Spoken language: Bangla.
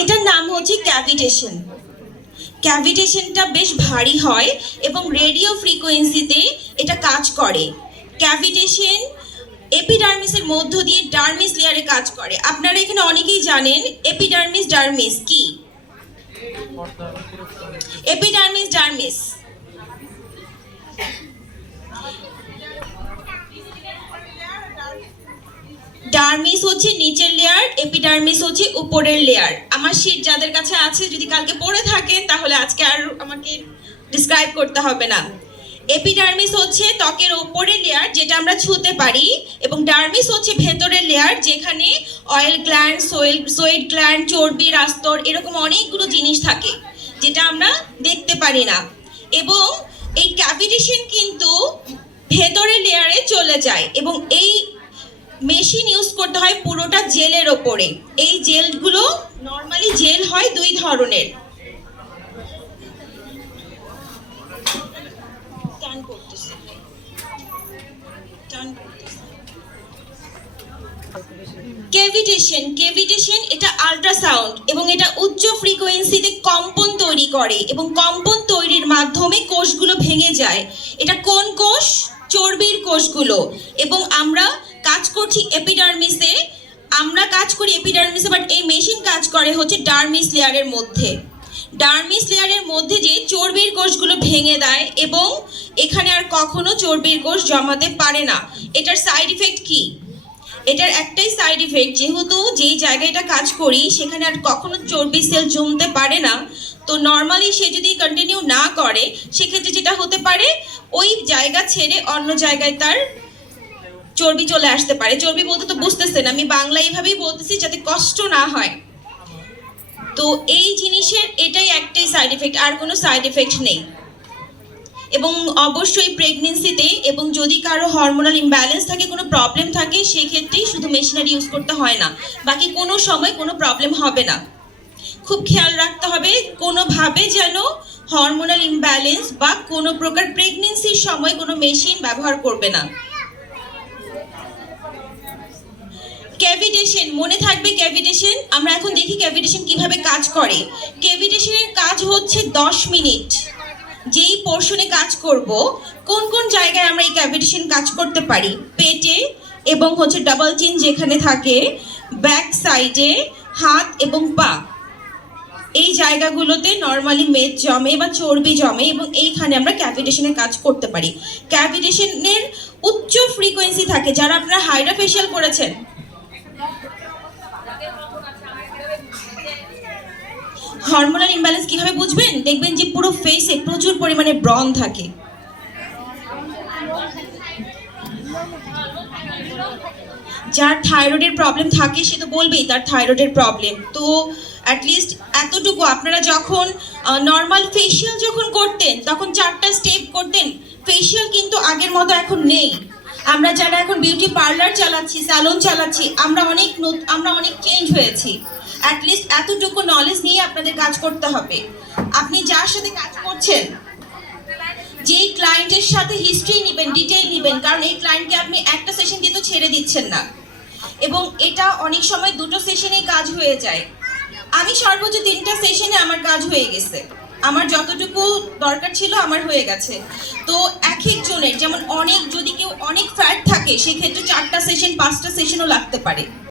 এটার নাম হচ্ছে ক্যাভিটেশন। ক্যাভিটেশনটা বেশ ভারী হয় এবং রেডিও ফ্রিকোয়েন্সিতে এটা কাজ করে। ক্যাভিটেশন এপিডার্মিসের মধ্য দিয়ে ডার্মিস লেয়ারে কাজ করে। আপনারা এখানে অনেকেই জানেন এপিডার্মিস ডার্মিস কি? Epidermis dermis. ডার্মিস হচ্ছে নিচের লেয়ার এপিডার্মিস হচ্ছে উপরের লেয়ার আমার শীট যাদের কাছে আছে, যদি কালকে পড়ে থাকেন তাহলে আজকে আর আমাকে ডিসক্রাইব করতে হবে না। এপিডার্মিস হচ্ছে ত্বকের ওপরের লেয়ার যেটা আমরা ছুঁতে পারি, এবং ডার্মিস হচ্ছে ভেতরের লেয়ার যেখানে oil gland Soyel sweat gland চর্বি, রাস্তর, এরকম অনেকগুলো জিনিস থাকে, যেটা আমরা দেখতে পারি না। এবং এই ক্যাভিটেশন কিন্তু ভেতরে লেয়ারে চলে যায় এবং এই মেশিন ইউজ করতে হয় পুরোটা জেলের ওপরে। এই জেলগুলো নর্মালি জেল হয় দুই ধরনের। কেভিটেশন কেভিটেশন এটা আল্ট্রাসাউন্ড এবং এটা উচ্চ ফ্রিকোয়েন্সিতে কম্পন তৈরি করে এবং কম্পন তৈরির মাধ্যমে কোষগুলো ভেঙে যায়। এটা কোন কোষ? চর্বির কোষগুলো। এবং আমরা কাজ করছি এপিডার্মিসে আমরা কাজ করি এপিডার্মিসে বাট এই মেশিন কাজ করে হচ্ছে ডার্মিস লেয়ারের মধ্যে। ডার্মিস লেয়ারের মধ্যে যে চর্বির কোষগুলো ভেঙে দেয় এবং এখানে আর কখনো চর্বির কোষ জমাতে পারে না। এটার সাইড ইফেক্ট কী? এটার একটাই সাইড ইফেক্ট যেহেতু যেই জায়গায় এটা কাজ করি, সেখানে আর কখনো চর্বি সেল জমতে পারে না। তো নর্মালি সে যদি কন্টিনিউ না করে, সেক্ষেত্রে যেটা হতে পারে, ওই জায়গা ছেড়ে অন্য জায়গায় তার চর্বি চলে আসতে পারে। চর্বি বলতে তো বুঝতেছেন, আমি বাংলা এইভাবেই বলতেছি যাতে কষ্ট না হয়। তো এই জিনিসের এটাই একটাই সাইড এফেক্ট আর কোনো সাইড এফেক্ট নেই। এবং অবশ্যই প্রেগনেন্সিতে এবং যদি কারও হরমোনাল ইমব্যালেন্স থাকে, কোনো প্রবলেম থাকে, সেক্ষেত্রেই শুধু মেশিনারি ইউজ করতে হয় না। বাকি কোনো সময় কোনো প্রবলেম হবে না। খুব খেয়াল রাখতে হবে কোনোভাবে যেন হরমোনাল ইমব্যালেন্স বা কোনো প্রকার প্রেগনেন্সির সময় কোনো মেশিন ব্যবহার করবে না। ক্যাভিটেশন মনে থাকবে ক্যাভিটেশন আমরা এখন দেখি ক্যাভিটেশন কীভাবে কাজ করে। ক্যাভিটেশনের কাজ হচ্ছে দশ মিনিট। যেই পোর্শনে কাজ করব, কোন কোন জায়গায় আমরা এই ক্যাভিটেশন কাজ করতে পারি? পেটে এবং হচ্ছে ডাবল চিন যেখানে থাকে ব্যাক সাইডে হাত এবং পা। এই জায়গাগুলোতে নর্মালি মেদ জমে বা চর্বি জমে এবং এইখানে আমরা ক্যাভিটেশনের কাজ করতে পারি। ক্যাভিটেশনের উচ্চ ফ্রিকোয়েন্সি থাকে, যারা আপনারা হাইড্রা ফেশিয়াল করেছেন হরমোনাল ইমব্যালেন্স কীভাবে বুঝবেন? দেখবেন যে পুরো ফেসে প্রচুর পরিমাণে ব্রণ থাকে। যার থাইরয়েডের প্রবলেম থাকে, সে তো বলবেই তার থাইরয়েডের প্রবলেম তো অ্যাটলিস্ট এতটুকু আপনারা যখন নর্মাল ফেসিয়াল যখন করতেন, তখন চারটা স্টেপ করতেন ফেসিয়াল কিন্তু আগের মতো এখন নেই। আমরা যারা এখন বিউটি পার্লার চালাচ্ছি স্যালন চালাচ্ছি, আমরা অনেক আমরা অনেক চেঞ্জ হয়েছি। অ্যাটলিস্ট এতটুকু নলেজ নিয়ে আপনাদের কাজ করতে হবে। আপনি যার সাথে কাজ করছেন, যেই ক্লায়েন্টের সাথে হিস্ট্রি নেবেন ডিটেল নেবেন, কারণ এই ক্লায়েন্টকে আপনি একটা সেশন দিয়ে তো ছেড়ে দিচ্ছেন না। এবং এটা অনেক সময় দুটো সেশনেই কাজ হয়ে যায়। আমি সর্বোচ্চ তিনটা সেশনে আমার কাজ হয়ে গেছে। আমার যতটুকু দরকার ছিল আমার হয়ে গেছে। তো এক একজনের, যেমন অনেক, যদি কেউ অনেক ফ্যাট থাকে, সেক্ষেত্রে চারটা সেশন পাঁচটা সেশনও লাগতে পারে।